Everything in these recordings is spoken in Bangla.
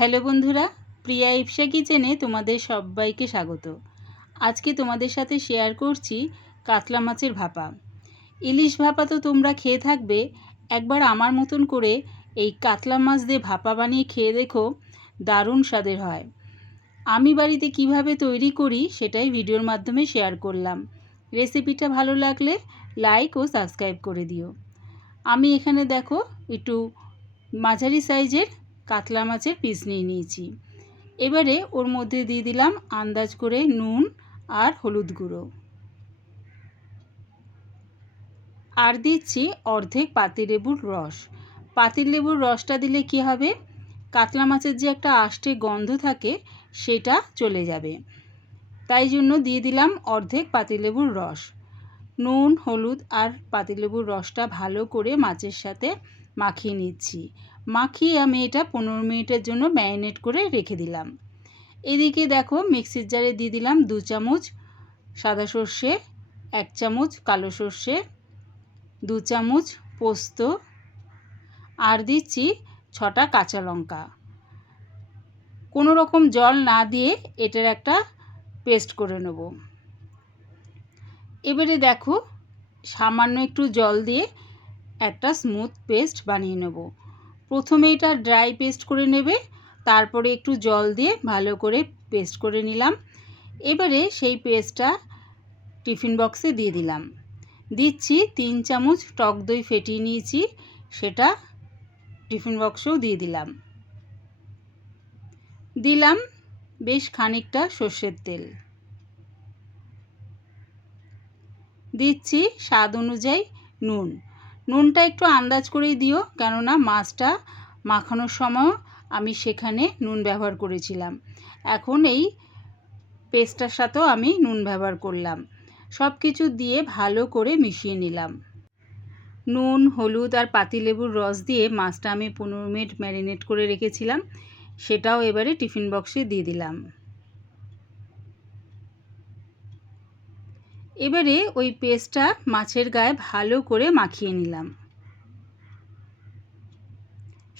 হ্যালো বন্ধুরা, প্রিয়া ইপসা কিচেনে তোমাদের সবাইকে স্বাগত। আজকে তোমাদের সাথে শেয়ার করছি কাতলা মাছের ভাপা। ইলিশ ভাপা তো তোমরা খেয়ে থাকবে, একবার আমার মতন করে এই কাতলা মাছ দিয়ে ভাপা বানিয়ে খেয়ে দেখো, দারুণ স্বাদের হয়। আমি বাড়িতে কিভাবে তৈরি করি সেটাই ভিডিওর মাধ্যমে শেয়ার করলাম। রেসিপিটা ভালো লাগলে লাইক ও সাবস্ক্রাইব করে দিও। আমি এখানে দেখো একটু মাঝারি সাইজের কাতলা মাছের পিস নিয়ে নিয়েছি। এবারে ওর মধ্যে দিয়ে দিলাম আন্দাজ করে নুন আর হলুদ গুঁড়ো, আর দিচ্ছি অর্ধেক পাতিলেবুর রস। পাতিলেবুর রসটা দিলে কি হবে, কাতলা মাছের যে একটা আষ্টে গন্ধ থাকে সেটা চলে যাবে, তাই জন্য দিয়ে দিলাম অর্ধেক পাতিলেবুর রস। নুন, হলুদ আর পাতিলেবুর রসটা ভালো করে মাছের সাথে মাখিয়ে নিচ্ছি। মাখিয়ে আমি এটা 15 মিনিটের জন্য ম্যারিনেট করে রেখে দিলাম। এদিকে দেখো মিক্সির জারে দিয়ে দিলাম 2 চামচ সাদা সর্ষে, 1 চামচ কালো সর্ষে, 2 চামচ পোস্ত, আর দিচ্ছি 6টা কাঁচা লঙ্কা। কোনো রকম জল না দিয়ে এটার একটা পেস্ট করে নেব। এবারে দেখো সামান্য একটু জল দিয়ে একটা স্মুথ পেস্ট বানিয়ে নেব। প্রথমে এটা ড্রাই পেস্ট করে নেবে, তারপরে একটু জল দিয়ে ভালো করে পেস্ট করে নিলাম। এবারে সেই পেস্টটা টিফিন বক্সে দিয়ে দিলাম। দিচ্ছি 3 চামচ টক দই ফেটিয়ে নিয়েছি, সেটা টিফিন বক্সেও দিয়ে দিলাম। দিলাম বেশ খানিকটা সর্ষের তেল। দিচ্ছি স্বাদ অনুযায়ী নুন। নুনটা একটু আন্দাজ করেই দিও, কেননা মাছটা মাখানোর সময় আমি সেখানে নুন ব্যবহার করেছিলাম। এখন এই পেস্টটার সাথেও আমি নুন ব্যবহার করলাম। সব কিছু দিয়ে ভালো করে মিশিয়ে নিলাম। নুন, হলুদ আর পাতিলেবুর রস দিয়ে মাছটা আমি 15 মিনিট ম্যারিনেট করে রেখেছিলাম, সেটাও এবারে টিফিন বক্সে দিয়ে দিলাম। এবারে ওই পেস্টটা মাছের গায়ে ভালো করে মাখিয়ে নিলাম।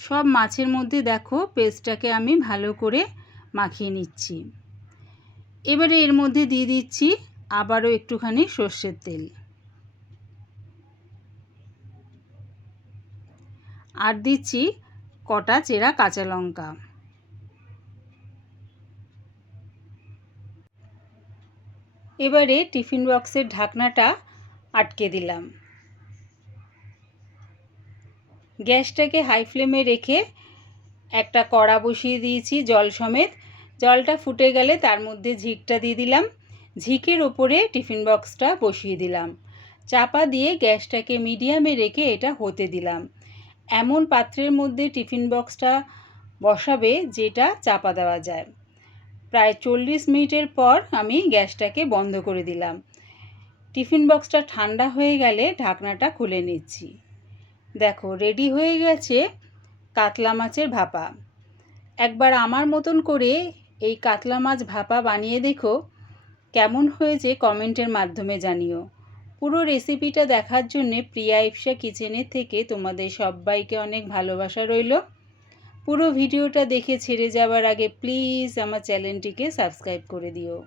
সব মাছের মধ্যে দেখো পেস্টটাকে আমি ভালো করে মাখিয়ে নিচ্ছি। এবারে এর মধ্যে দিয়ে দিচ্ছি আবারও একটুখানি সর্ষের তেল, আর দিচ্ছি কটা চেরা কাঁচা লঙ্কা। এবারে টিফিন বক্সের ঢাকনাটা আটকে দিলাম। গ্যাসটাকে হাই ফ্লেমে রেখে একটা কড়া বসিয়ে দিয়েছি জল সমেত। জলটা ফুটে গেলে তার মধ্যে ঝিকটা দিয়ে দিলাম। ঝিকের ওপরে টিফিন বক্সটা বসিয়ে দিলাম। চাপা দিয়ে গ্যাসটাকে মিডিয়ামে রেখে এটা হতে দিলাম। এমন পাত্রের মধ্যে টিফিন বক্সটা বসাবে যেটা চাপা দেওয়া যায়। প্রায় 40 মিনিটের পর আমি গ্যাসটাকে বন্ধ করে দিলাম। টিফিন বক্সটা ঠান্ডা হয়ে গেলে ঢাকনাটা খুলে নিচ্ছি। দেখো রেডি হয়ে গেছে কাতলা মাছের ভাপা। একবার আমার মতন করে এই কাতলা মাছ ভাপা বানিয়ে দেখো, কেমন হয়েছে কমেন্টের মাধ্যমে জানিও। পুরো রেসিপিটা দেখার জন্যে প্রিয়া ইপসা কিচেনের থেকে তোমাদের সবাইকে অনেক ভালোবাসা রইল। পুরো ভিডিওটা দেখে ছেড়ে যাওয়ার আগে প্লিজ আমার চ্যানেলটিকে সাবস্ক্রাইব করে দিও।